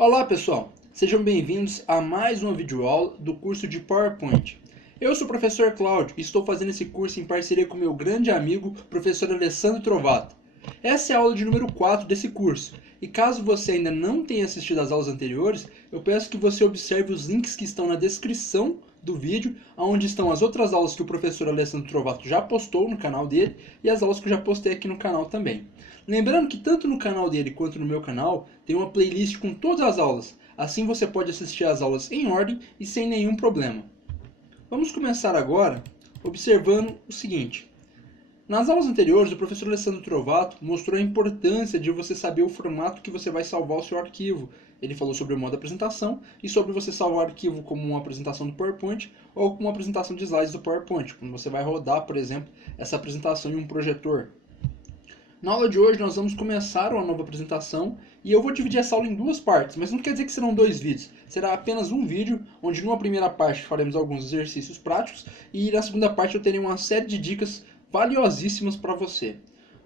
Olá pessoal, sejam bem-vindos a mais uma videoaula do curso de PowerPoint. Eu sou o professor Cláudio e estou fazendo esse curso em parceria com meu grande amigo, professor Alessandro Trovato. Essa é a aula de número 4 desse curso, e caso você ainda não tenha assistido às aulas anteriores, eu peço que você observe os links que estão na descrição do vídeo, onde estão as outras aulas que o professor Alessandro Trovato já postou no canal dele, e as aulas que eu já postei aqui no canal também. Lembrando que tanto no canal dele quanto no meu canal tem uma playlist com todas as aulas, assim você pode assistir as aulas em ordem e sem nenhum problema. Vamos começar agora observando o seguinte. Nas aulas anteriores, o professor Alessandro Trovato mostrou a importância de você saber o formato que você vai salvar o seu arquivo. Ele falou sobre o modo apresentação e sobre você salvar o arquivo como uma apresentação do PowerPoint ou como uma apresentação de slides do PowerPoint, quando você vai rodar, por exemplo, essa apresentação em um projetor. Na aula de hoje nós vamos começar uma nova apresentação e eu vou dividir essa aula em duas partes, mas não quer dizer que serão dois vídeos. Será apenas um vídeo, onde numa primeira parte faremos alguns exercícios práticos e na segunda parte eu terei uma série de dicas valiosíssimas para você.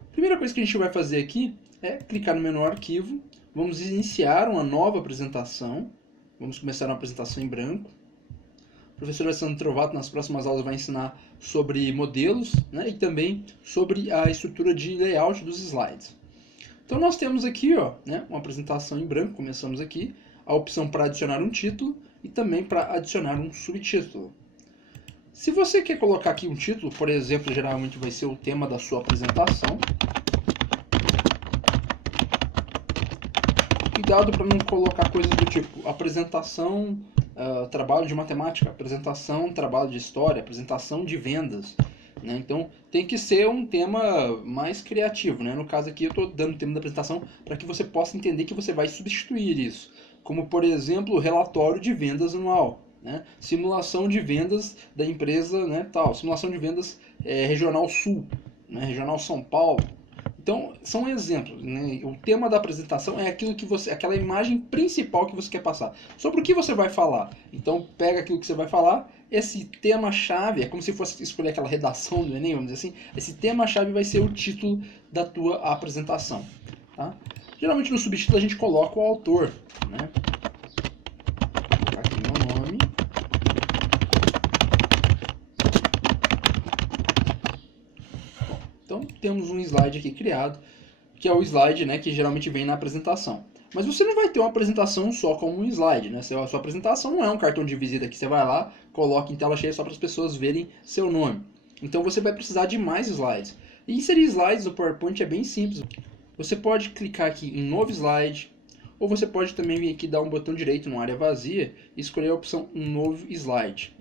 A primeira coisa que a gente vai fazer aqui é clicar no menu Arquivo, vamos iniciar uma nova apresentação, vamos começar uma apresentação em branco. O professor Alessandro Trovato nas próximas aulas vai ensinar sobre modelos, né, e também sobre a estrutura de layout dos slides. Então nós temos aqui uma apresentação em branco, começamos aqui, a opção para adicionar um título e também para adicionar um subtítulo. Se você quer colocar aqui um título, por exemplo, geralmente vai ser o tema da sua apresentação. Cuidado para não colocar coisas do tipo apresentação, trabalho de matemática, apresentação, trabalho de história, apresentação de vendas. Né? Então tem que ser um tema mais criativo. Né? No caso aqui eu estou dando o tema da apresentação para que você possa entender que você vai substituir isso. Como por exemplo, relatório de vendas anual. Né? Simulação de vendas da empresa, né, tal. Simulação de vendas regional sul, né, regional São Paulo. Então, são exemplos. Né? O tema da apresentação é aquilo que você, aquela imagem principal que você quer passar. Sobre o que você vai falar. Então, pega aquilo que você vai falar. Esse tema-chave, é como se fosse escolher aquela redação do Enem, vamos dizer assim. Esse tema-chave vai ser o título da tua apresentação. Tá? Geralmente no subtítulo a gente coloca o autor. Né? Vou colocar aqui meu nome. Então, temos um slide aqui criado, que é o slide, né, que geralmente vem na apresentação. Mas você não vai ter uma apresentação só como um slide, né? A sua apresentação não é um cartão de visita que você vai lá, coloca em tela cheia só para as pessoas verem seu nome. Então você vai precisar de mais slides. E inserir slides no PowerPoint é bem simples. Você pode clicar aqui em novo slide, ou você pode também vir aqui dar um botão direito na área vazia e escolher a opção um novo slide.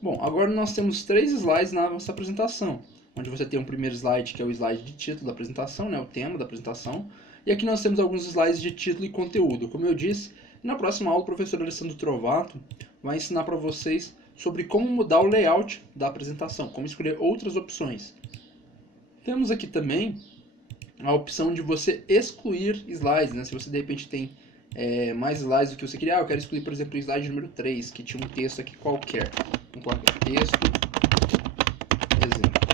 Bom, agora nós temos 3 slides na nossa apresentação, onde você tem um primeiro slide que é o slide de título da apresentação, né, o tema da apresentação, e aqui nós temos alguns slides de título e conteúdo. Como eu disse, na próxima aula o professor Alessandro Trovato vai ensinar para vocês sobre como mudar o layout da apresentação, como escolher outras opções. Temos aqui também a opção de você excluir slides, né, se você de repente tem mais slides do que você queria. Eu quero excluir, por exemplo, o slide número 3, que tinha um texto aqui qualquer. Vamos colocar texto, exemplo.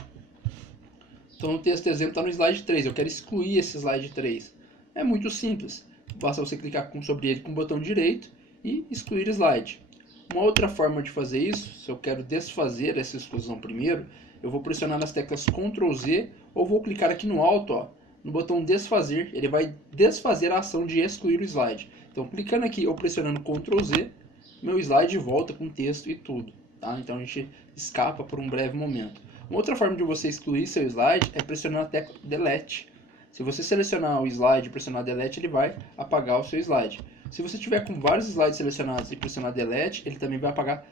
Então o texto exemplo está no slide 3, eu quero excluir esse slide 3. É muito simples, basta você clicar sobre ele com o botão direito e excluir slide. Uma outra forma de fazer isso, se eu quero desfazer essa exclusão primeiro, eu vou pressionar nas teclas Ctrl Z ou vou clicar aqui no alto, no botão desfazer, ele vai desfazer a ação de excluir o slide. Então clicando aqui ou pressionando Ctrl Z, meu slide volta com texto e tudo. Tá? Então a gente escapa por um breve momento. Uma outra forma de você excluir seu slide é pressionar a tecla Delete. Se você selecionar o slide e pressionar Delete, ele vai apagar o seu slide. Se você tiver com vários slides selecionados e pressionar Delete, ele também vai apagar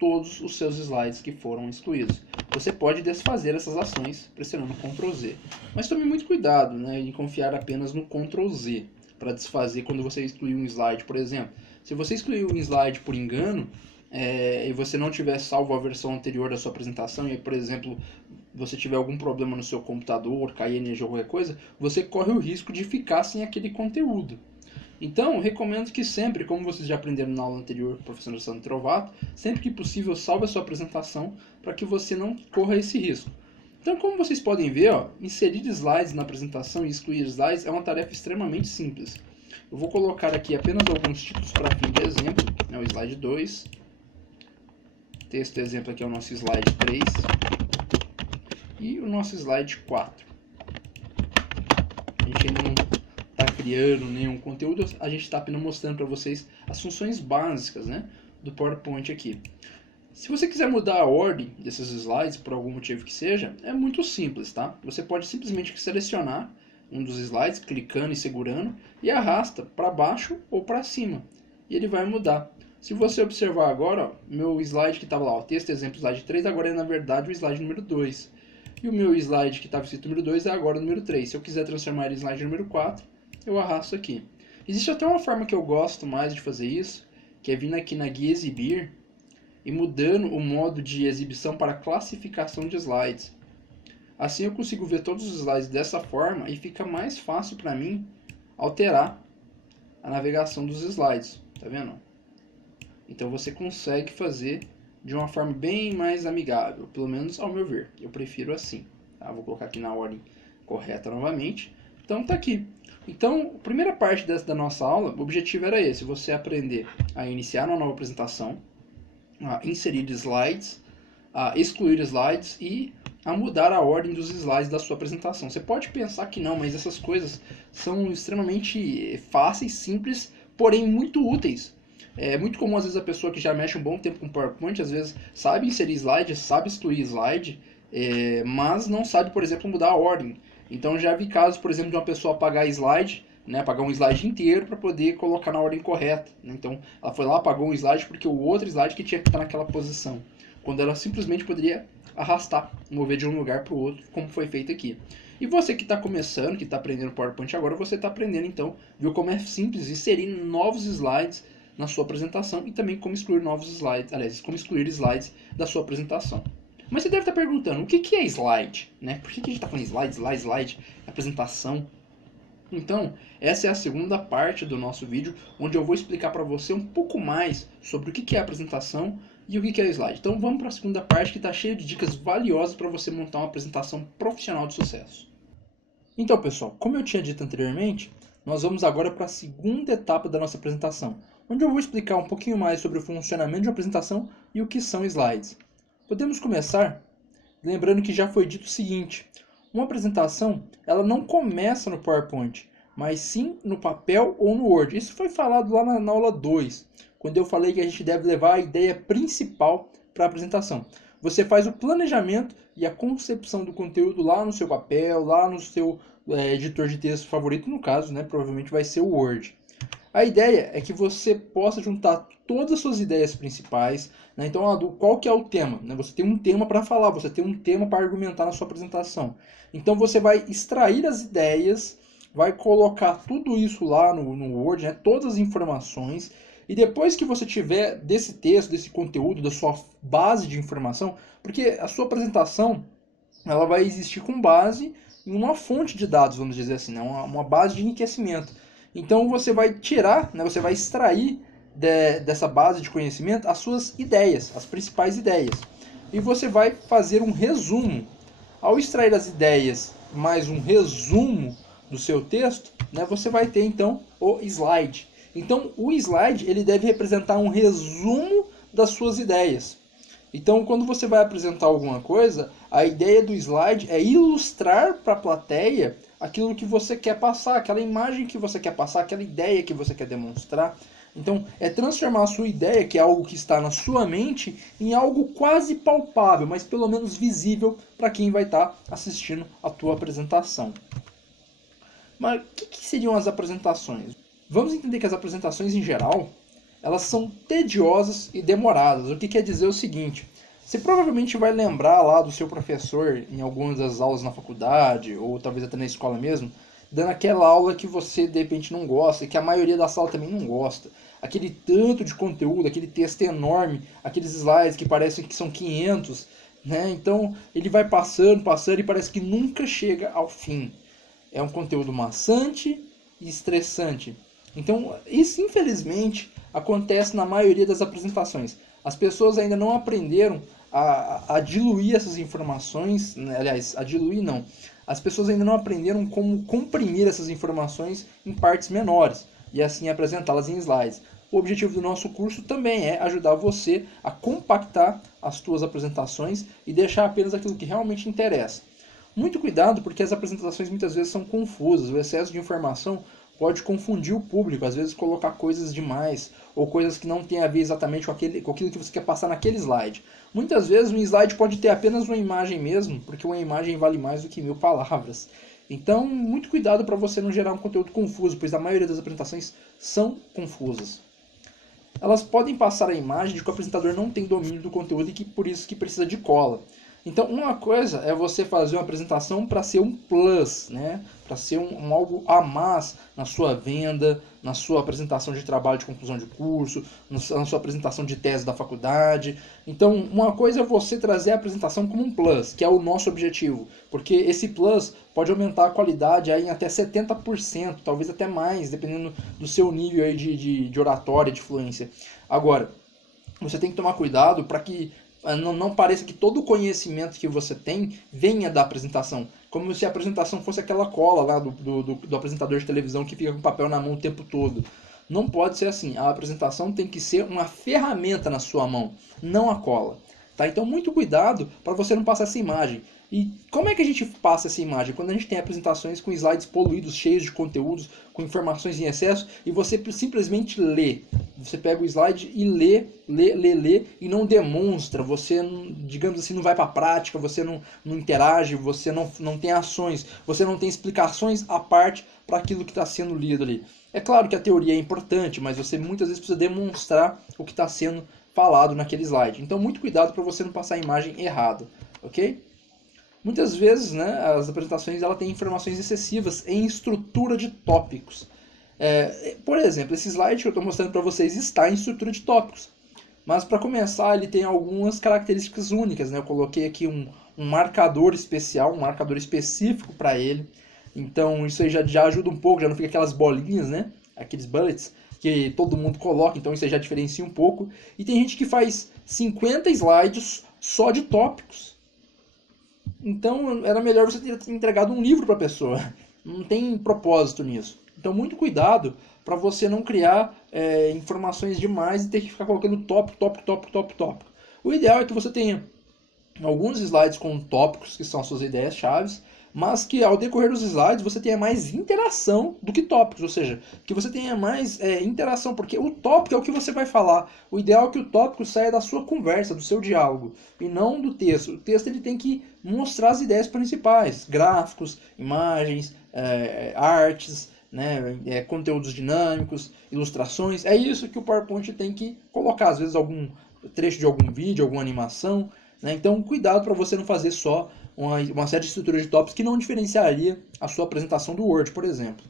todos os seus slides que foram excluídos. Você pode desfazer essas ações pressionando Ctrl Z. Mas tome muito cuidado, né, em confiar apenas no Ctrl Z para desfazer quando você excluir um slide, por exemplo. Se você excluir um slide por engano, e você não tiver salvo a versão anterior da sua apresentação e, por exemplo, você tiver algum problema no seu computador, cair energia ou qualquer coisa, você corre o risco de ficar sem aquele conteúdo. Então, recomendo que sempre, como vocês já aprenderam na aula anterior com o professor Alessandro Trovato, sempre que possível salve a sua apresentação para que você não corra esse risco. Então, como vocês podem ver, inserir slides na apresentação e excluir slides é uma tarefa extremamente simples. Eu vou colocar aqui apenas alguns títulos para fim de exemplo, né, o slide 2. Texto exemplo aqui é o nosso slide 3. E o nosso slide 4. A gente ainda não está criando nenhum conteúdo, a gente está apenas mostrando para vocês as funções básicas, né, do PowerPoint aqui. Se você quiser mudar a ordem desses slides, por algum motivo que seja, é muito simples, tá? Você pode simplesmente selecionar um dos slides, clicando e segurando, e arrasta para baixo ou para cima, e ele vai mudar. Se você observar agora, ó, meu slide que estava lá, o texto exemplo slide 3, agora é na verdade o slide número 2. E o meu slide que estava escrito número 2 é agora o número 3. Se eu quiser transformar ele em slide número 4, eu arrasto aqui. Existe até uma forma que eu gosto mais de fazer isso, que é vindo aqui na guia exibir, e mudando o modo de exibição para classificação de slides. Assim eu consigo ver todos os slides dessa forma e fica mais fácil para mim alterar a navegação dos slides, tá vendo? Então você consegue fazer de uma forma bem mais amigável, pelo menos ao meu ver. Eu prefiro assim. Tá? Vou colocar aqui na ordem correta novamente. Então tá aqui. Então, a primeira parte da nossa aula, o objetivo era esse, você aprender a iniciar uma nova apresentação, a inserir slides, a excluir slides e a mudar a ordem dos slides da sua apresentação. Você pode pensar que não, mas essas coisas são extremamente fáceis, simples, porém muito úteis. É muito comum às vezes a pessoa que já mexe um bom tempo com PowerPoint, às vezes sabe inserir slide, sabe excluir slide, mas não sabe, por exemplo, mudar a ordem. Então já vi casos, por exemplo, de uma pessoa apagar slide, né, apagar um slide inteiro para poder colocar na ordem correta. Então ela foi lá, apagou um slide porque o outro slide que tinha que estar naquela posição, quando ela simplesmente poderia arrastar, mover de um lugar para o outro, como foi feito aqui. E você que está começando, que está aprendendo PowerPoint agora, você está aprendendo então, viu como é simples inserir novos slides na sua apresentação e também como excluir novos slides, aliás, como excluir slides da sua apresentação. Mas você deve estar perguntando, o que é slide? Né? Por que a gente está falando slide, apresentação? Então, essa é a segunda parte do nosso vídeo, onde eu vou explicar para você um pouco mais sobre o que é a apresentação e o que é o slide. Então vamos para a segunda parte que está cheia de dicas valiosas para você montar uma apresentação profissional de sucesso. Então pessoal, como eu tinha dito anteriormente, nós vamos agora para a segunda etapa da nossa apresentação, onde eu vou explicar um pouquinho mais sobre o funcionamento de uma apresentação e o que são slides. Podemos começar lembrando que já foi dito o seguinte, uma apresentação ela não começa no PowerPoint, mas sim no papel ou no Word. Isso foi falado lá na aula 2, quando eu falei que a gente deve levar a ideia principal para a apresentação. Você faz o planejamento e a concepção do conteúdo lá no seu papel, lá no seu editor de texto favorito, no caso, né, provavelmente vai ser o Word. A ideia é que você possa juntar todas as suas ideias principais, né? Então, qual que é o tema? Né? Você tem um tema para falar, você tem um tema para argumentar na sua apresentação. Então, você vai extrair as ideias, vai colocar tudo isso lá no Word, né? Todas as informações, e depois que você tiver desse texto, desse conteúdo, da sua base de informação, porque a sua apresentação ela vai existir com base em uma fonte de dados, vamos dizer assim, né? uma base de enriquecimento. Então você vai tirar, né, você vai extrair dessa base de conhecimento as suas ideias, as principais ideias. E você vai fazer um resumo. Ao extrair as ideias mais um resumo do seu texto, né, você vai ter então o slide. Então o slide ele deve representar um resumo das suas ideias. Então, quando você vai apresentar alguma coisa, a ideia do slide é ilustrar para a plateia aquilo que você quer passar, aquela imagem que você quer passar, aquela ideia que você quer demonstrar. Então, é transformar a sua ideia, que é algo que está na sua mente, em algo quase palpável, mas pelo menos visível para quem vai estar assistindo a tua apresentação. Mas o que seriam as apresentações? Vamos entender que as apresentações em geral, elas são tediosas e demoradas. O que quer dizer o seguinte, você provavelmente vai lembrar lá do seu professor em algumas das aulas na faculdade, ou talvez até na escola mesmo, dando aquela aula que você de repente não gosta, e que a maioria da sala também não gosta. Aquele tanto de conteúdo, aquele texto enorme, aqueles slides que parecem que são 500, né? Então ele vai passando e parece que nunca chega ao fim. É um conteúdo maçante e estressante. Então, isso infelizmente acontece na maioria das apresentações. As pessoas ainda não aprenderam a diluir essas informações, né? Aliás, a diluir não. As pessoas ainda não aprenderam como comprimir essas informações em partes menores. e assim apresentá-las em slides. O objetivo do nosso curso também é ajudar você a compactar as suas apresentações e deixar apenas aquilo que realmente interessa. Muito cuidado, porque as apresentações muitas vezes são confusas, o excesso de informação pode confundir o público, às vezes colocar coisas demais, ou coisas que não têm a ver exatamente com aquilo que você quer passar naquele slide. Muitas vezes um slide pode ter apenas uma imagem mesmo, porque uma imagem vale mais do que 1000 palavras. Então, muito cuidado para você não gerar um conteúdo confuso, pois a maioria das apresentações são confusas. Elas podem passar a imagem de que o apresentador não tem domínio do conteúdo e que por isso que precisa de cola. Então, uma coisa é você fazer uma apresentação para ser um plus, né? Para ser algo a mais na sua venda, na sua apresentação de trabalho de conclusão de curso, na sua apresentação de tese da faculdade. Então, uma coisa é você trazer a apresentação como um plus, que é o nosso objetivo, porque esse plus pode aumentar a qualidade aí em até 70%, talvez até mais, dependendo do seu nível aí de oratória, de fluência. Agora, você tem que tomar cuidado para que não pareça que todo o conhecimento que você tem venha da apresentação. Como se a apresentação fosse aquela cola lá do apresentador de televisão que fica com o papel na mão o tempo todo. Não pode ser assim. A apresentação tem que ser uma ferramenta na sua mão, não a cola. Tá? Então, muito cuidado para você não passar essa imagem. E como é que a gente passa essa imagem? Quando a gente tem apresentações com slides poluídos, cheios de conteúdos, com informações em excesso, e você simplesmente lê. Você pega o slide e lê, e não demonstra, você, digamos assim, não vai para a prática, você não interage, você não tem ações, você não tem explicações à parte para aquilo que está sendo lido ali. É claro que a teoria é importante, mas você muitas vezes precisa demonstrar o que está sendo falado naquele slide. Então, muito cuidado para você não passar a imagem errada, ok? Muitas vezes, né, as apresentações ela têm informações excessivas em estrutura de tópicos. Por exemplo, esse slide que eu estou mostrando para vocês está em estrutura de tópicos. Mas para começar, ele tem algumas características únicas. Né? Eu coloquei aqui um marcador especial, um marcador específico para ele. Então isso aí já ajuda um pouco, já não fica aquelas bolinhas, né? Aqueles bullets que todo mundo coloca, então isso aí já diferencia um pouco. E tem gente que faz 50 slides só de tópicos. Então era melhor você ter entregado um livro para a pessoa. Não tem propósito nisso. Então muito cuidado para você não criar informações demais e ter que ficar colocando tópico. O ideal é que você tenha alguns slides com tópicos, que são as suas ideias chaves, mas que ao decorrer dos slides você tenha mais interação do que tópicos, ou seja, que você tenha mais interação, porque o tópico é o que você vai falar. O ideal é que o tópico saia da sua conversa, do seu diálogo, e não do texto. O texto ele tem que mostrar as ideias principais, gráficos, imagens, artes, né, conteúdos dinâmicos, ilustrações. É isso que o PowerPoint tem que colocar, às vezes algum trecho de algum vídeo, alguma animação. Então, cuidado para você não fazer só uma série de estruturas de tópicos que não diferenciaria a sua apresentação do Word, por exemplo.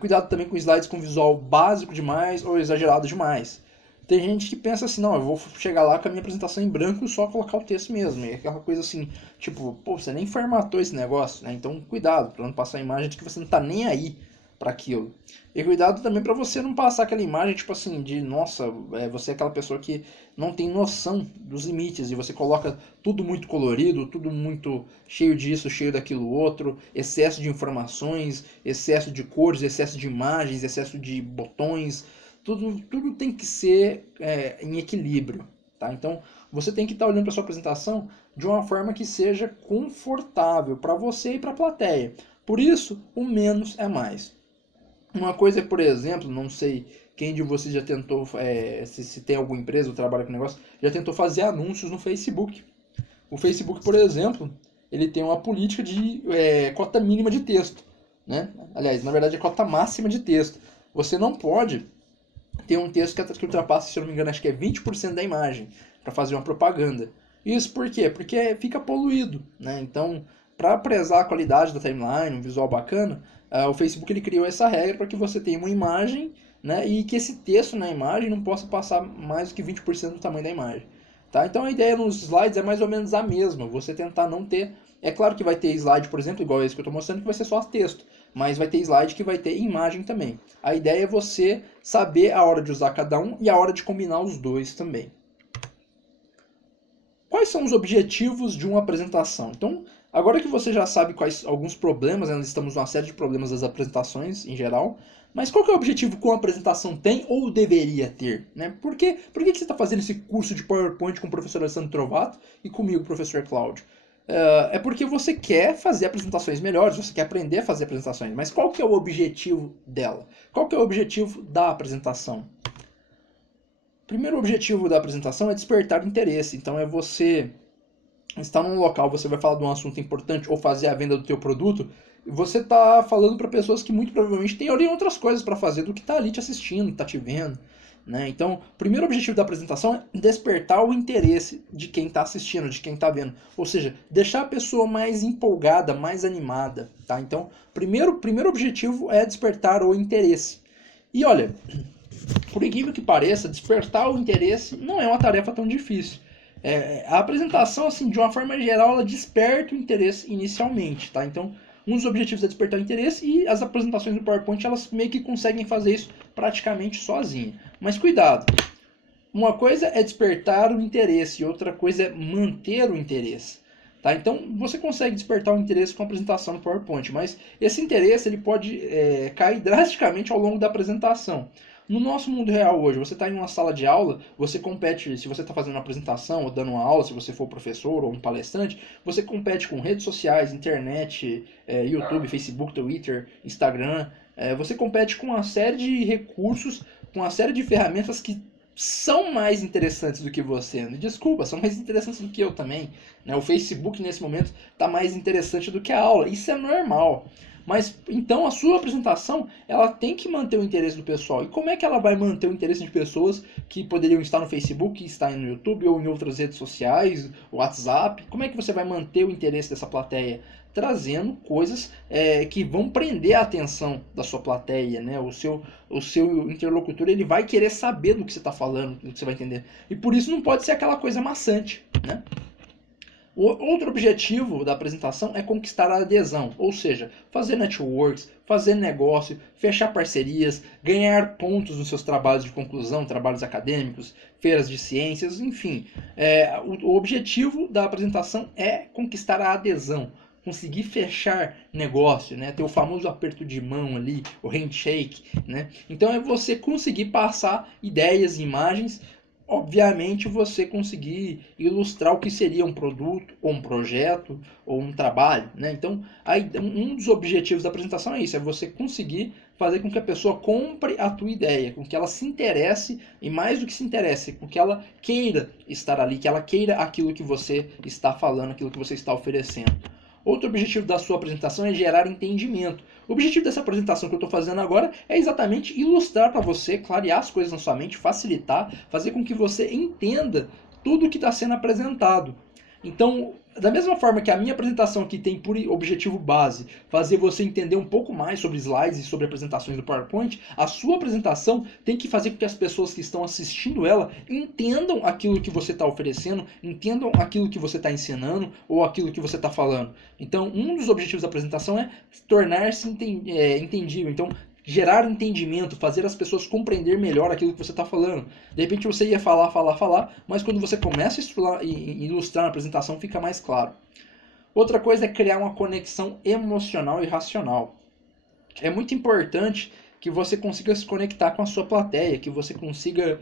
Cuidado também com slides com visual básico demais ou exagerado demais. Tem gente que pensa assim, não, eu vou chegar lá com a minha apresentação em branco e só colocar o texto mesmo. E aquela coisa assim, tipo, pô, você nem formatou esse negócio, né? Então, cuidado para não passar a imagem de que você não está nem aí para aquilo. E cuidado também para você não passar aquela imagem, tipo assim, de nossa, você é aquela pessoa que não tem noção dos limites e você coloca tudo muito colorido, tudo muito cheio disso, cheio daquilo outro, excesso de informações, excesso de cores, excesso de imagens, excesso de botões, tudo tem que ser em equilíbrio, tá? Então você tem que estar olhando para sua apresentação de uma forma que seja confortável para você e para a plateia. Por isso, o menos é mais. Uma coisa é, por exemplo, não sei quem de vocês já tentou, se tem alguma empresa ou trabalha com negócio, já tentou fazer anúncios no Facebook. O Facebook, por exemplo, ele tem uma política de cota mínima de texto. Né? Aliás, na verdade é cota máxima de texto. Você não pode ter um texto que ultrapasse, se eu não me engano, acho que é 20% da imagem, para fazer uma propaganda. Isso por quê? Porque fica poluído. Né? Então, para prezar a qualidade da timeline, um visual bacana, o Facebook ele criou essa regra para que você tenha uma imagem, né, e que esse texto na imagem não possa passar mais do que 20% do tamanho da imagem. Tá? Então a ideia nos slides é mais ou menos a mesma, você tentar não ter... É claro que vai ter slide, por exemplo, igual esse que eu estou mostrando, que vai ser só texto, mas vai ter slide que vai ter imagem também. A ideia é você saber a hora de usar cada um e a hora de combinar os dois também. quais são os objetivos de uma apresentação? Então, agora que você já sabe quais alguns problemas, né, nós estamos numa série de problemas das apresentações em geral, mas qual que é o objetivo que uma apresentação tem ou deveria ter? Né? Por que você está fazendo esse curso de PowerPoint com o professor Alessandro Trovato e comigo, professor Cláudio? É porque você quer fazer apresentações melhores, você quer aprender a fazer apresentações, mas qual que é o objetivo dela? Qual que é o objetivo da apresentação? O primeiro objetivo da apresentação é despertar interesse, então é você estar num local, você vai falar de um assunto importante ou fazer a venda do teu produto, e você está falando para pessoas que muito provavelmente têm ali outras coisas para fazer do que tá ali te assistindo, tá te vendo. Né? Então, o primeiro objetivo da apresentação é despertar o interesse de quem está assistindo, de quem está vendo. Ou seja, deixar a pessoa mais empolgada, mais animada. Tá? Então, primeiro objetivo é despertar o interesse. E olha, por incrível que pareça, despertar o interesse não é uma tarefa tão difícil. A apresentação, assim, de uma forma geral, ela desperta o interesse inicialmente. Tá? Então, um dos objetivos é despertar o interesse e as apresentações do PowerPoint elas meio que conseguem fazer isso praticamente sozinha. Mas cuidado, uma coisa é despertar o interesse e outra coisa é manter o interesse. Tá? Então você consegue despertar o interesse com a apresentação no PowerPoint, mas esse interesse ele pode cair drasticamente ao longo da apresentação. No nosso mundo real hoje, você está em uma sala de aula, você compete, se você está fazendo uma apresentação ou dando uma aula, se você for professor ou um palestrante, você compete com redes sociais, internet, YouTube, Facebook, Twitter, Instagram, você compete com uma série de recursos, com uma série de ferramentas que são mais interessantes do que você. Desculpa, são mais interessantes do que eu também. Né? O Facebook nesse momento está mais interessante do que a aula. Isso é normal. Mas então a sua apresentação ela tem que manter o interesse do pessoal. E como é que ela vai manter o interesse de pessoas que poderiam estar no Facebook, estar no YouTube ou em outras redes sociais, WhatsApp? Como é que você vai manter o interesse dessa plateia? Trazendo coisas que vão prender a atenção da sua plateia, né? O seu interlocutor ele vai querer saber do que você está falando, do que você vai entender. E por isso não pode ser aquela coisa maçante, né? O outro objetivo da apresentação é conquistar a adesão, ou seja, fazer networks, fazer negócio, fechar parcerias, ganhar pontos nos seus trabalhos de conclusão, trabalhos acadêmicos, feiras de ciências, enfim. O objetivo da apresentação é conquistar a adesão, conseguir fechar negócio, né? Ter o famoso aperto de mão ali, o handshake, né? Então é você conseguir passar ideias e imagens, obviamente você conseguir ilustrar o que seria um produto, ou um projeto, ou um trabalho, né? Então, um dos objetivos da apresentação é isso, é você conseguir fazer com que a pessoa compre a tua ideia, com que ela se interesse, e mais do que se interesse, com que ela queira estar ali, que ela queira aquilo que você está falando, aquilo que você está oferecendo. Outro objetivo da sua apresentação é gerar entendimento. O objetivo dessa apresentação que eu estou fazendo agora é exatamente ilustrar para você, clarear as coisas na sua mente, facilitar, fazer com que você entenda tudo o que está sendo apresentado. Então, da mesma forma que a minha apresentação aqui tem por objetivo base fazer você entender um pouco mais sobre slides e sobre apresentações do PowerPoint, a sua apresentação tem que fazer com que as pessoas que estão assistindo ela entendam aquilo que você está oferecendo, entendam aquilo que você está ensinando ou aquilo que você está falando. Então, um dos objetivos da apresentação é tornar-se entendível. Então, gerar entendimento, fazer as pessoas compreender melhor aquilo que você está falando. De repente você ia falar, mas quando você começa a ilustrar na apresentação fica mais claro. Outra coisa é criar uma conexão emocional e racional. É muito importante que você consiga se conectar com a sua plateia, que você consiga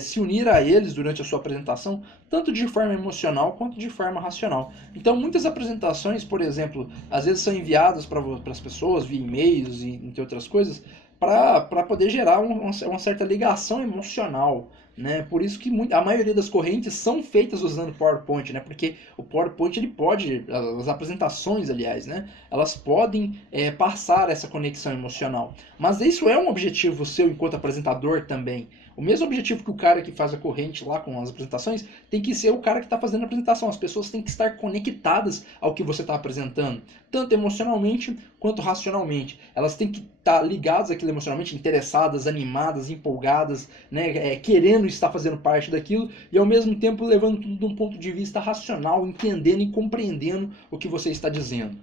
se unir a eles durante a sua apresentação, tanto de forma emocional quanto de forma racional. Então, muitas apresentações, por exemplo, às vezes são enviadas para as pessoas via e-mails e entre outras coisas, para poder gerar uma certa ligação emocional. Né? Por isso que a maioria das correntes são feitas usando PowerPoint, né? Porque o PowerPoint ele pode, as apresentações, aliás, né? Elas podem passar essa conexão emocional. Mas isso é um objetivo seu enquanto apresentador também. O mesmo objetivo que o cara que faz a corrente lá com as apresentações tem que ser o cara que está fazendo a apresentação. As pessoas têm que estar conectadas ao que você está apresentando, tanto emocionalmente quanto racionalmente. Elas têm que estar ligadas àquilo emocionalmente, interessadas, animadas, empolgadas, né, querendo estar fazendo parte daquilo e ao mesmo tempo levando tudo de um ponto de vista racional, entendendo e compreendendo o que você está dizendo.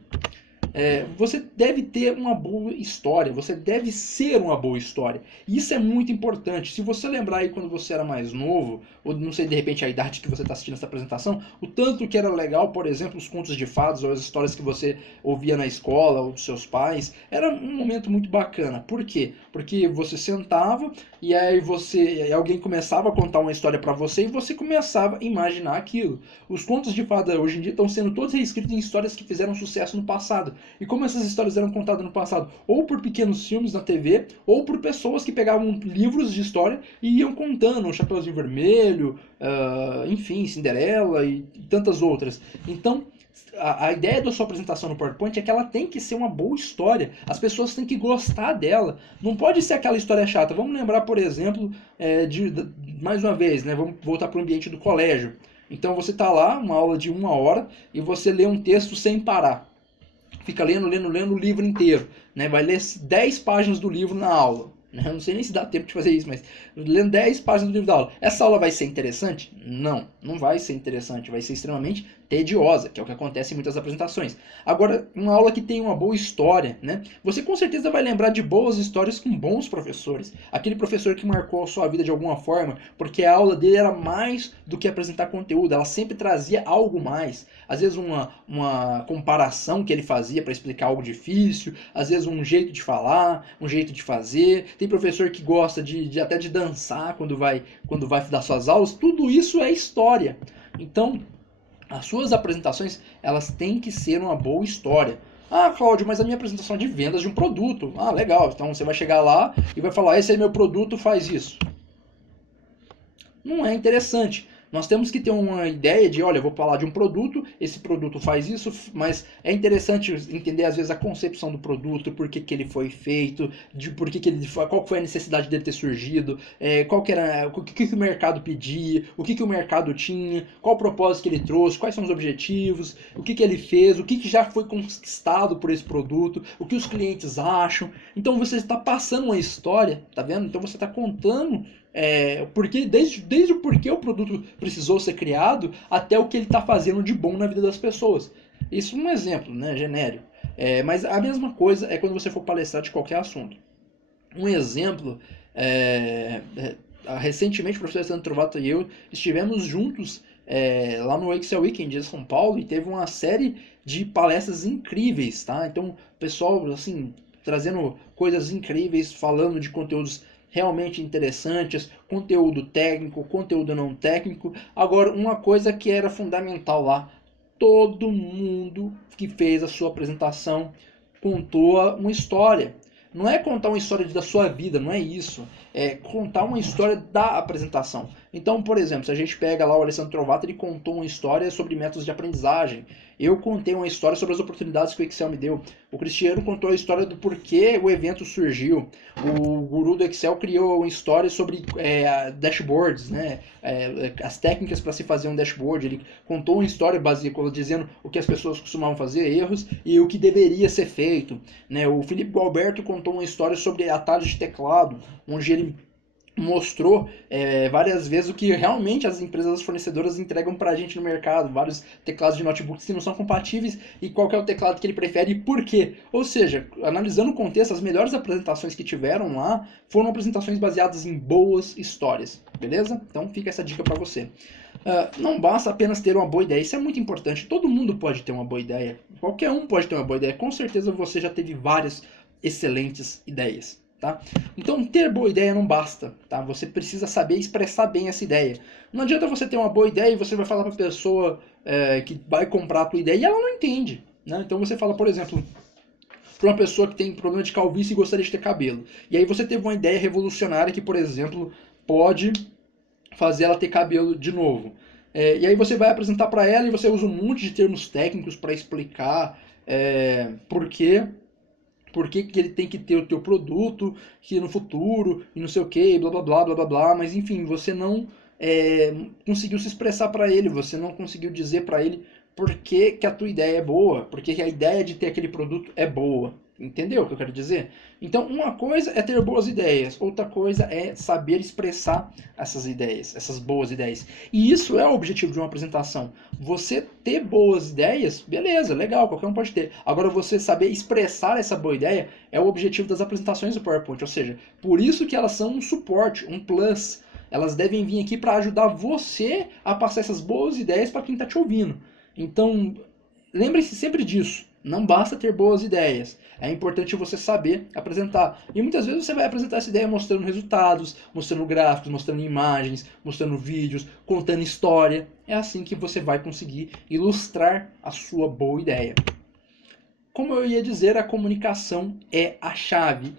Você deve ter uma boa história, você deve ser uma boa história. E isso é muito importante. Se você lembrar aí quando você era mais novo, ou não sei de repente a idade que você está assistindo essa apresentação, o tanto que era legal, por exemplo, os contos de fadas ou as histórias que você ouvia na escola ou dos seus pais, era um momento muito bacana. Por quê? Porque você sentava e aí alguém começava a contar uma história para você e você começava a imaginar aquilo. Os contos de fada hoje em dia estão sendo todos reescritos em histórias que fizeram sucesso no passado. E como essas histórias eram contadas no passado? Ou por pequenos filmes na TV, ou por pessoas que pegavam livros de história e iam contando, o Chapeuzinho Vermelho, enfim, Cinderela e tantas outras. Então, a ideia da sua apresentação no PowerPoint é que ela tem que ser uma boa história. As pessoas têm que gostar dela. Não pode ser aquela história chata. Vamos lembrar, por exemplo, mais uma vez, né, vamos voltar para o ambiente do colégio. Então você está lá, uma aula de 1 hora, e você lê um texto sem parar. Fica lendo o livro inteiro. Né? Vai ler 10 páginas do livro na aula. Eu não sei nem se dá tempo de fazer isso, mas lendo 10 páginas do livro da aula. Essa aula vai ser interessante? Não, não vai ser interessante. Vai ser extremamente tediosa, que é o que acontece em muitas apresentações. Agora, uma aula que tem uma boa história, né? Você com certeza vai lembrar de boas histórias com bons professores. Aquele professor que marcou a sua vida de alguma forma, porque a aula dele era mais do que apresentar conteúdo. Ela sempre trazia algo mais. Às vezes uma comparação que ele fazia para explicar algo difícil, às vezes um jeito de falar, um jeito de fazer. Tem professor que gosta até de dançar quando vai dar suas aulas. Tudo isso é história. Então, as suas apresentações, elas têm que ser uma boa história. Ah, Cláudio, mas a minha apresentação é de vendas de um produto. Ah, legal. Então você vai chegar lá e vai falar, esse é meu produto, faz isso. Não é interessante. Nós temos que ter uma ideia de, olha, eu vou falar de um produto, esse produto faz isso, mas é interessante entender às vezes a concepção do produto, por que ele foi feito, qual foi a necessidade dele ter surgido, o que o mercado pedia, o que o mercado tinha, qual o propósito que ele trouxe, quais são os objetivos, o que ele fez, o que já foi conquistado por esse produto, o que os clientes acham. Então você está passando uma história, tá vendo? Então você está contando desde o porquê o produto precisou ser criado até o que ele está fazendo de bom na vida das pessoas. Isso é um exemplo, né, genérico. Mas a mesma coisa é quando você for palestrar de qualquer assunto. Um exemplo, recentemente o professor Alessandro Trovato e eu estivemos juntos lá no Excel Weekend de São Paulo e teve uma série de palestras incríveis, tá? Então, o pessoal, assim, trazendo coisas incríveis, falando de conteúdos realmente interessantes, conteúdo técnico, conteúdo não técnico. Agora, uma coisa que era fundamental lá, todo mundo que fez a sua apresentação contou uma história. Não é contar uma história da sua vida, não é isso. É contar uma história da apresentação. Então, por exemplo, se a gente pega lá o Alessandro Trovato, ele contou uma história sobre métodos de aprendizagem. Eu contei uma história sobre as oportunidades que o Excel me deu. O Cristiano contou a história do porquê o evento surgiu. O guru do Excel criou uma história sobre dashboards, né? As técnicas para se fazer um dashboard. Ele contou uma história básica dizendo o que as pessoas costumavam fazer, erros, e o que deveria ser feito. Né? O Felipe Gualberto contou uma história sobre atalhos de teclado, onde ele mostrou várias vezes o que realmente as empresas, as fornecedoras entregam para a gente no mercado, vários teclados de notebooks que não são compatíveis e qual é o teclado que ele prefere e por quê. Ou seja, analisando o contexto, as melhores apresentações que tiveram lá foram apresentações baseadas em boas histórias, beleza? Então fica essa dica para você. Não basta apenas ter uma boa ideia, isso é muito importante, todo mundo pode ter uma boa ideia, qualquer um pode ter uma boa ideia, com certeza você já teve várias excelentes ideias. Tá? Então, ter boa ideia não basta. Tá? Você precisa saber expressar bem essa ideia. Não adianta você ter uma boa ideia e você vai falar para a pessoa que vai comprar a tua ideia e ela não entende. Né? Então, você fala, por exemplo, para uma pessoa que tem problema de calvície e gostaria de ter cabelo. E aí você teve uma ideia revolucionária que, por exemplo, pode fazer ela ter cabelo de novo. E aí você vai apresentar para ela e você usa um monte de termos técnicos para explicar por que ele tem que ter o teu produto, que no futuro, e não sei o que, blá blá blá blá blá blá, mas enfim, você não conseguiu se expressar para ele, você não conseguiu dizer para ele por que a tua ideia é boa, porque a ideia de ter aquele produto é boa. Entendeu o que eu quero dizer? Então, uma coisa é ter boas ideias, outra coisa é saber expressar essas ideias, essas boas ideias. E isso é o objetivo de uma apresentação. Você ter boas ideias, beleza, legal, qualquer um pode ter. Agora, você saber expressar essa boa ideia é o objetivo das apresentações do PowerPoint. Ou seja, por isso que elas são um suporte, um plus. Elas devem vir aqui para ajudar você a passar essas boas ideias para quem está te ouvindo. Então, lembre-se sempre disso. Não basta ter boas ideias. É importante você saber apresentar. E muitas vezes você vai apresentar essa ideia mostrando resultados, mostrando gráficos, mostrando imagens, mostrando vídeos, contando história. É assim que você vai conseguir ilustrar a sua boa ideia. Como eu ia dizer, a comunicação é a chave,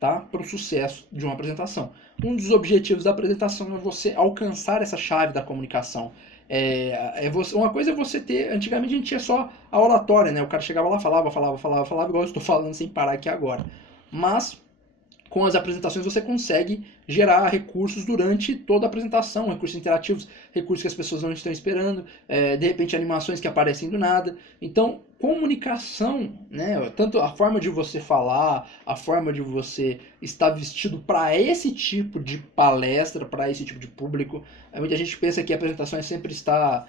tá, para o sucesso de uma apresentação. Um dos objetivos da apresentação é você alcançar essa chave da comunicação. Uma coisa é você ter. Antigamente a gente tinha só a oratória, né? O cara chegava lá, falava, igual eu estou falando sem parar aqui agora. Mas com as apresentações você consegue gerar recursos durante toda a apresentação, recursos interativos, recursos que as pessoas não estão esperando, de repente animações que aparecem do nada. Então, comunicação, né, tanto a forma de você falar, a forma de você estar vestido para esse tipo de palestra, para esse tipo de público. Muita gente pensa que a apresentação é sempre estar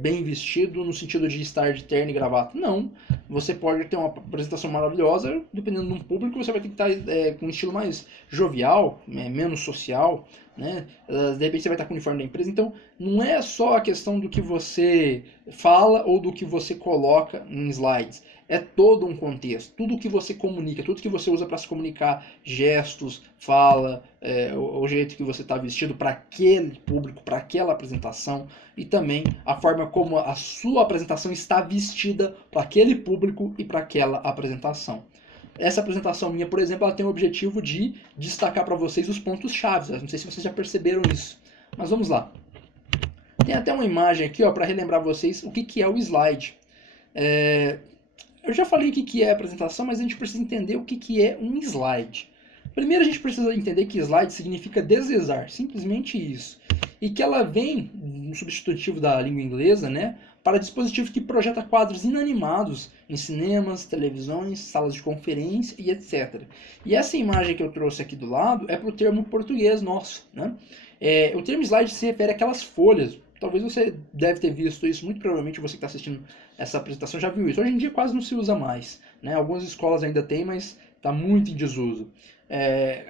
bem vestido no sentido de estar de terno e gravata. Não, você pode ter uma apresentação maravilhosa, dependendo de um público, você vai ter que estar com um estilo mais jovial, menos social, né? De repente você vai estar com o uniforme da empresa. Então, não é só a questão do que você fala ou do que você coloca em slides. É todo um contexto. Tudo que você comunica, tudo que você usa para se comunicar, gestos, fala, o jeito que você está vestido para aquele público, para aquela apresentação, e também a forma como a sua apresentação está vestida para aquele público e para aquela apresentação. Essa apresentação minha, por exemplo, ela tem o objetivo de destacar para vocês os pontos chaves. Não sei se vocês já perceberam isso, mas vamos lá. Tem até uma imagem aqui para relembrar vocês o que é o slide. Eu já falei o que é a apresentação, mas a gente precisa entender o que é um slide. Primeiro a gente precisa entender que slide significa deslizar, simplesmente isso. E que ela vem, no substantivo da língua inglesa, né, para dispositivo que projeta quadros inanimados em cinemas, televisões, salas de conferência e etc. E essa imagem que eu trouxe aqui do lado é para o termo português nosso. Né? O termo slide se refere àquelas folhas. Talvez você deve ter visto isso, muito provavelmente você que está assistindo essa apresentação já viu isso. Hoje em dia quase não se usa mais. Né? Algumas escolas ainda tem, mas está muito em desuso.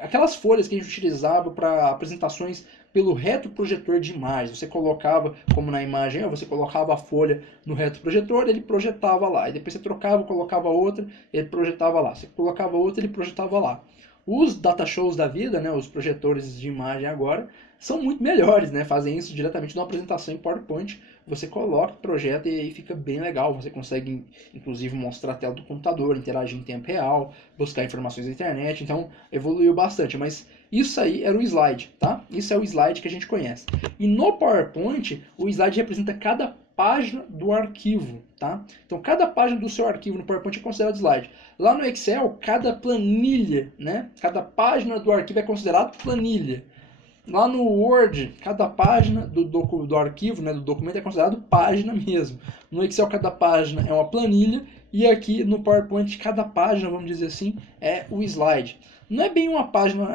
Aquelas folhas que a gente utilizava para apresentações pelo retroprojetor de imagens. Você colocava, como na imagem, você colocava a folha no retroprojetor, ele projetava lá. E depois você trocava, colocava outra, ele projetava lá. Você colocava outra, ele projetava lá. Os data shows da vida, né, os projetores de imagem agora, são muito melhores, né? Fazem isso diretamente numa apresentação em PowerPoint. Você coloca, projeta e aí fica bem legal. Você consegue, inclusive, mostrar a tela do computador, interagir em tempo real, buscar informações na internet. Então, evoluiu bastante. Mas isso aí era o slide, tá? Isso é o slide que a gente conhece. E no PowerPoint, o slide representa cada página do arquivo, tá? Então, cada página do seu arquivo no PowerPoint é considerado slide. Lá no Excel, cada planilha, né? Cada página do arquivo é considerado planilha. Lá no Word, cada página do arquivo, né, do documento é considerado página mesmo. No Excel, cada página é uma planilha. E aqui no PowerPoint, cada página, vamos dizer assim, é o slide. Não é bem uma página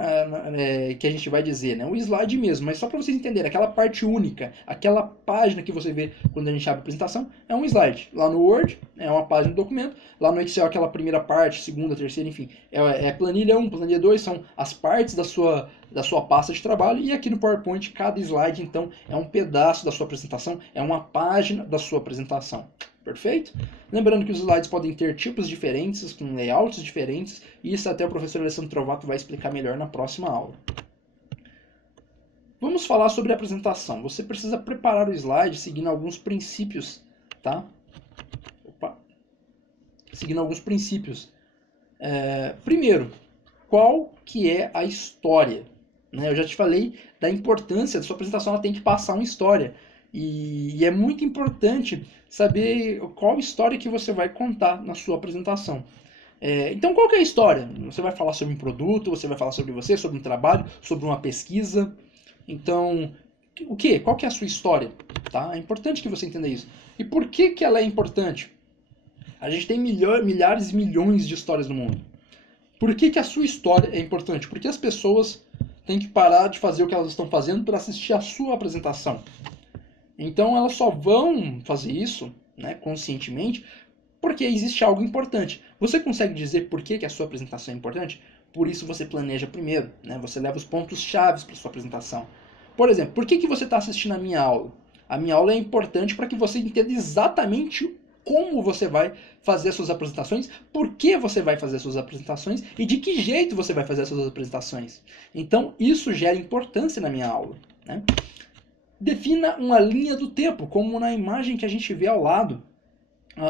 que a gente vai dizer, né? Um slide mesmo, mas só para vocês entenderem, aquela parte única, aquela página que você vê quando a gente abre a apresentação, é um slide. Lá no Word, é uma página do documento. Lá no Excel, aquela primeira parte, segunda, terceira, enfim, é planilha 1, planilha 2, são as partes da sua pasta de trabalho. E aqui no PowerPoint, cada slide, então, é um pedaço da sua apresentação, é uma página da sua apresentação. Perfeito? Lembrando que os slides podem ter tipos diferentes, com layouts diferentes, e isso até o professor Alessandro Trovato vai explicar melhor na próxima aula. Vamos falar sobre a apresentação. Você precisa preparar o slide seguindo alguns princípios, tá? Seguindo alguns princípios. Primeiro, qual que é a história? Né? Eu já te falei da importância da sua apresentação, ela tem que passar uma história. E é muito importante saber qual história que você vai contar na sua apresentação. Então, qual que é a história? Você vai falar sobre um produto, você vai falar sobre você, sobre um trabalho, sobre uma pesquisa. Então, o quê? Qual que é a sua história? Tá? É importante que você entenda isso. E por que ela é importante? A gente tem milhares e milhões de histórias no mundo. Por que a sua história é importante? Porque as pessoas têm que parar de fazer o que elas estão fazendo para assistir a sua apresentação. Então elas só vão fazer isso, né, conscientemente, porque existe algo importante. Você consegue dizer por que a sua apresentação é importante? Por isso você planeja primeiro, né? Você leva os pontos-chave para a sua apresentação. Por exemplo, por que você está assistindo a minha aula? A minha aula é importante para que você entenda exatamente como você vai fazer as suas apresentações, por que você vai fazer as suas apresentações e de que jeito você vai fazer as suas apresentações. Então, isso gera importância na minha aula, né? Defina uma linha do tempo, como na imagem que a gente vê ao lado.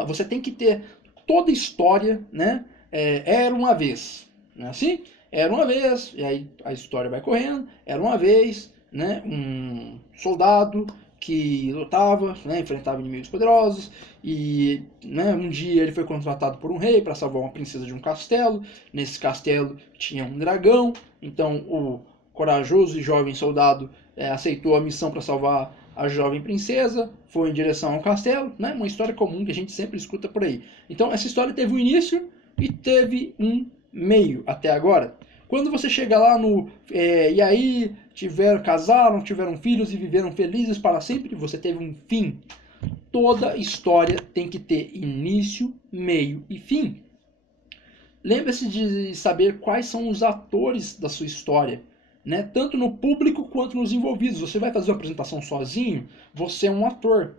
Você tem que ter toda a história, né? Era uma vez, não é assim? Era uma vez, e aí a história vai correndo. Era uma vez, né, um soldado que lutava, né, enfrentava inimigos poderosos, e, né, um dia ele foi contratado por um rei para salvar uma princesa de um castelo. Nesse castelo tinha um dragão, então o corajoso e jovem soldado aceitou a missão para salvar a jovem princesa, foi em direção ao castelo, né? Uma história comum que a gente sempre escuta por aí. Então essa história teve um início e teve um meio até agora. Quando você chega lá no e aí casaram, tiveram filhos e viveram felizes para sempre, você teve um fim. Toda história tem que ter início, meio e fim. Lembre-se de saber quais são os atores da sua história, né? Tanto no público quanto nos envolvidos. Você vai fazer uma apresentação sozinho, você é um ator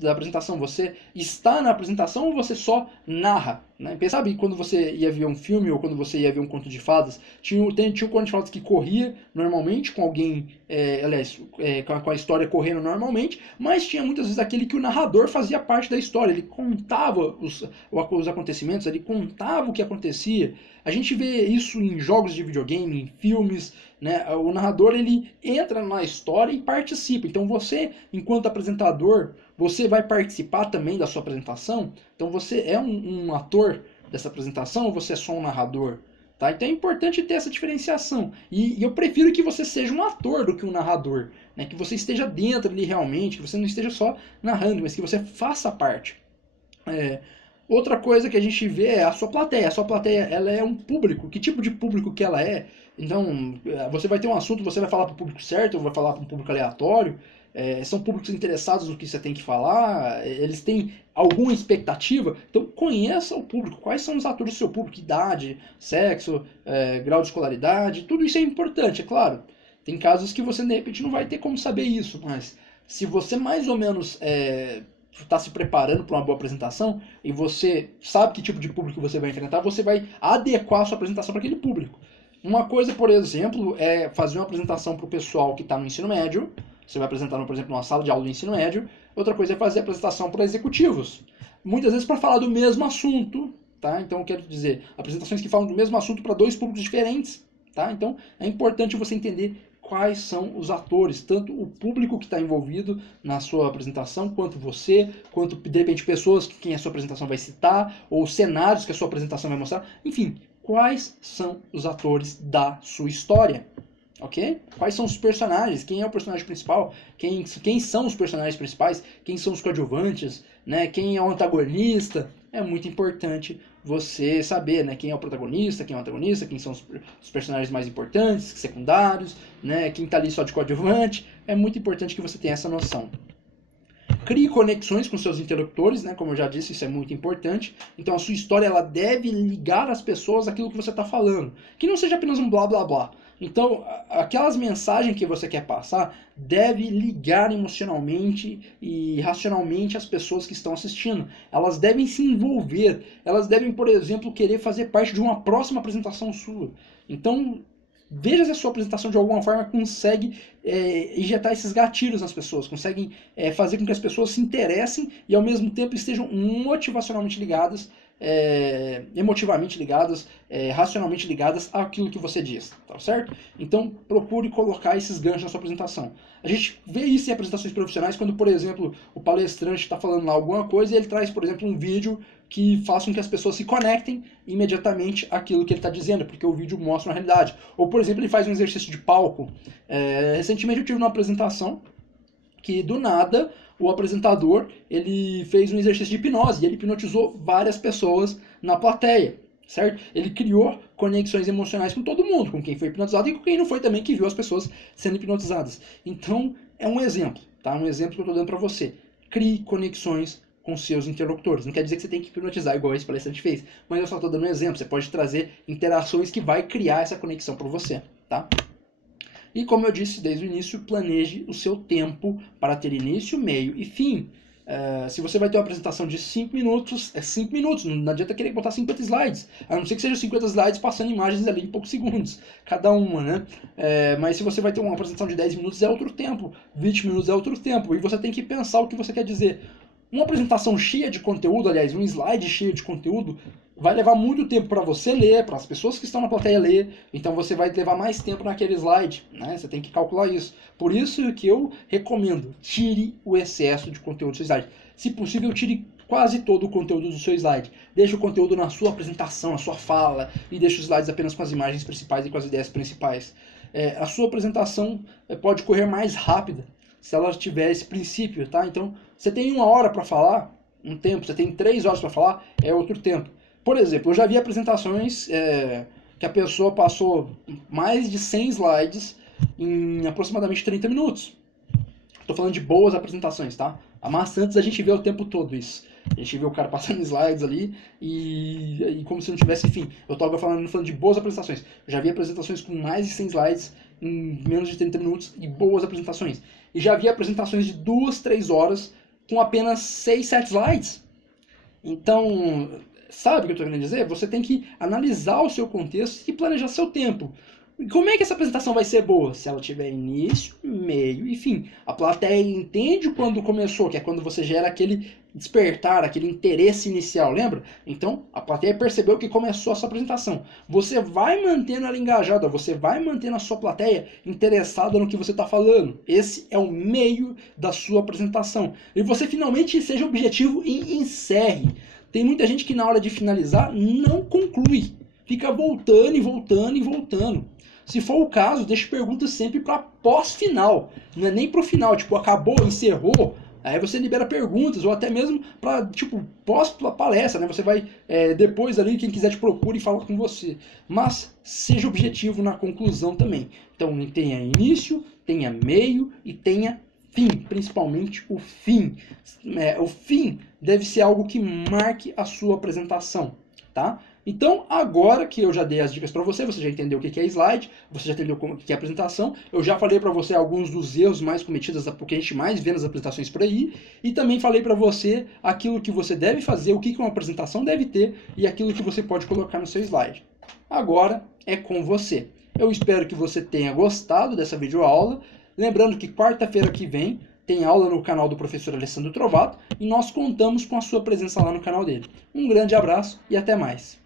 da apresentação. Você está na apresentação ou você só narra, né? Sabe quando você ia ver um filme ou quando você ia ver um conto de fadas, tinha um conto de fadas que corria normalmente com alguém, com a história correndo normalmente, mas tinha muitas vezes aquele que o narrador fazia parte da história, ele contava os acontecimentos, ele contava o que acontecia. A gente vê isso em jogos de videogame, em filmes, né? O narrador ele entra na história e participa. Então você, enquanto apresentador, você vai participar também da sua apresentação. Então você é um ator dessa apresentação ou você é só um narrador? Tá? Então é importante ter essa diferenciação. E eu prefiro que você seja um ator do que um narrador, né? Que você esteja dentro ali realmente, que você não esteja só narrando, mas que você faça parte. Outra coisa que a gente vê é a sua plateia. A sua plateia, ela é um público. Que tipo de público que ela é? Então, você vai ter um assunto, você vai falar para o público certo ou vai falar para um público aleatório? São públicos interessados no que você tem que falar? Eles têm alguma expectativa? Então, conheça o público. Quais são os atores do seu público? Idade, sexo, grau de escolaridade. Tudo isso é importante, é claro. Tem casos que você, de repente, não vai ter como saber isso, mas se você mais ou menos está se preparando para uma boa apresentação e você sabe que tipo de público você vai enfrentar, você vai adequar a sua apresentação para aquele público. Uma coisa, por exemplo, é fazer uma apresentação para o pessoal que está no ensino médio. Você vai apresentar, por exemplo, numa sala de aula do ensino médio. Outra coisa é fazer a apresentação para executivos. Muitas vezes para falar do mesmo assunto, tá? Então, eu quero dizer, apresentações que falam do mesmo assunto para dois públicos diferentes, tá? Então, é importante você entender quais são os atores, tanto o público que está envolvido na sua apresentação, quanto você, quanto, de repente, pessoas que quem a sua apresentação vai citar, ou cenários que a sua apresentação vai mostrar. Enfim, quais são os atores da sua história, ok? Quais são os personagens, quem é o personagem principal, quem são os personagens principais, quem são os coadjuvantes, né? Quem é o antagonista. É muito importante você saber, né, quem é o protagonista, quem é o antagonista, quem são os personagens mais importantes, secundários, né, quem está ali só de coadjuvante. É muito importante que você tenha essa noção. Crie conexões com seus interlocutores, né? Como eu já disse, isso é muito importante. Então a sua história ela deve ligar as pessoas àquilo que você está falando. Que não seja apenas um blá blá blá. Então, aquelas mensagens que você quer passar deve ligar emocionalmente e racionalmente as pessoas que estão assistindo. Elas devem se envolver. Elas devem, por exemplo, querer fazer parte de uma próxima apresentação sua. Então, veja se a sua apresentação de alguma forma consegue injetar esses gatilhos nas pessoas, consegue fazer com que as pessoas se interessem e ao mesmo tempo estejam motivacionalmente ligadas, emotivamente ligadas, racionalmente ligadas àquilo que você diz, tá certo? Então procure colocar esses ganchos na sua apresentação. A gente vê isso em apresentações profissionais quando, por exemplo, o palestrante está falando lá alguma coisa e ele traz, por exemplo, um vídeo que faça com que as pessoas se conectem imediatamente àquilo que ele está dizendo, porque o vídeo mostra uma realidade. Ou, por exemplo, ele faz um exercício de palco. Recentemente eu tive uma apresentação que, do nada, o apresentador ele fez um exercício de hipnose e ele hipnotizou várias pessoas na plateia, certo? Ele criou conexões emocionais com todo mundo, com quem foi hipnotizado e com quem não foi também, que viu as pessoas sendo hipnotizadas. Então, é um exemplo, tá? Um exemplo que eu estou dando para você. Crie conexões com seus interlocutores. Não quer dizer que você tem que hipnotizar igual esse palestrante fez, mas eu só estou dando um exemplo. Você pode trazer interações que vai criar essa conexão para você, tá? E como eu disse desde o início, planeje o seu tempo para ter início, meio e fim. Se você vai ter uma apresentação de 5 minutos, é 5 minutos, não adianta querer botar 50 slides, a não ser que sejam 50 slides passando imagens ali em poucos segundos, cada uma, né? Mas se você vai ter uma apresentação de 10 minutos é outro tempo, 20 minutos é outro tempo, e você tem que pensar o que você quer dizer. Uma apresentação cheia de conteúdo, aliás, um slide cheio de conteúdo, vai levar muito tempo para você ler, para as pessoas que estão na plateia ler, então você vai levar mais tempo naquele slide, né? Você tem que calcular isso. Por isso que eu recomendo, tire o excesso de conteúdo do seu slide. Se possível, tire quase todo o conteúdo do seu slide. Deixe o conteúdo na sua apresentação, na sua fala, e deixe os slides apenas com as imagens principais e com as ideias principais. A sua apresentação pode correr mais rápida se ela tiver esse princípio, tá? Então, você tem 1 hora para falar, um tempo, você tem 3 horas para falar, é outro tempo. Por exemplo, eu já vi apresentações que a pessoa passou mais de 100 slides em aproximadamente 30 minutos. Estou falando de boas apresentações, tá? A maçantes a gente vê o tempo todo isso. A gente vê o cara passando slides ali e como se não tivesse fim. Eu estou falando de boas apresentações. Eu já vi apresentações com mais de 100 slides em menos de 30 minutos e boas apresentações. E já vi apresentações de 2, 3 horas com apenas 6, 7 slides. Então, sabe o que eu estou querendo dizer? Você tem que analisar o seu contexto e planejar seu tempo. Como é que essa apresentação vai ser boa? Se ela tiver início, meio e fim. A plateia entende quando começou, que é quando você gera aquele despertar, aquele interesse inicial, lembra? Então, a plateia percebeu que começou a sua apresentação. Você vai mantendo ela engajada, você vai mantendo a sua plateia interessada no que você está falando. Esse é o meio da sua apresentação. E você finalmente seja objetivo e encerre. Tem muita gente que na hora de finalizar não conclui. Fica voltando e voltando e voltando. Se for o caso, deixe perguntas sempre para pós-final. Não é nem para o final, tipo, acabou, encerrou. Aí você libera perguntas, ou até mesmo para, tipo, pós-palestra, né? Você vai, depois ali, quem quiser te procura e fala com você. Mas seja objetivo na conclusão também. Então, tenha início, tenha meio e tenha fim, principalmente o fim. O fim deve ser algo que marque a sua apresentação, tá? Então, agora que eu já dei as dicas para você, você já entendeu o que é slide, você já entendeu o que é apresentação, eu já falei para você alguns dos erros mais cometidos, porque a gente mais vê nas apresentações por aí, e também falei para você aquilo que você deve fazer, o que uma apresentação deve ter, e aquilo que você pode colocar no seu slide. Agora é com você. Eu espero que você tenha gostado dessa videoaula, lembrando que quarta-feira que vem tem aula no canal do professor Alessandro Trovato, e nós contamos com a sua presença lá no canal dele. Um grande abraço e até mais.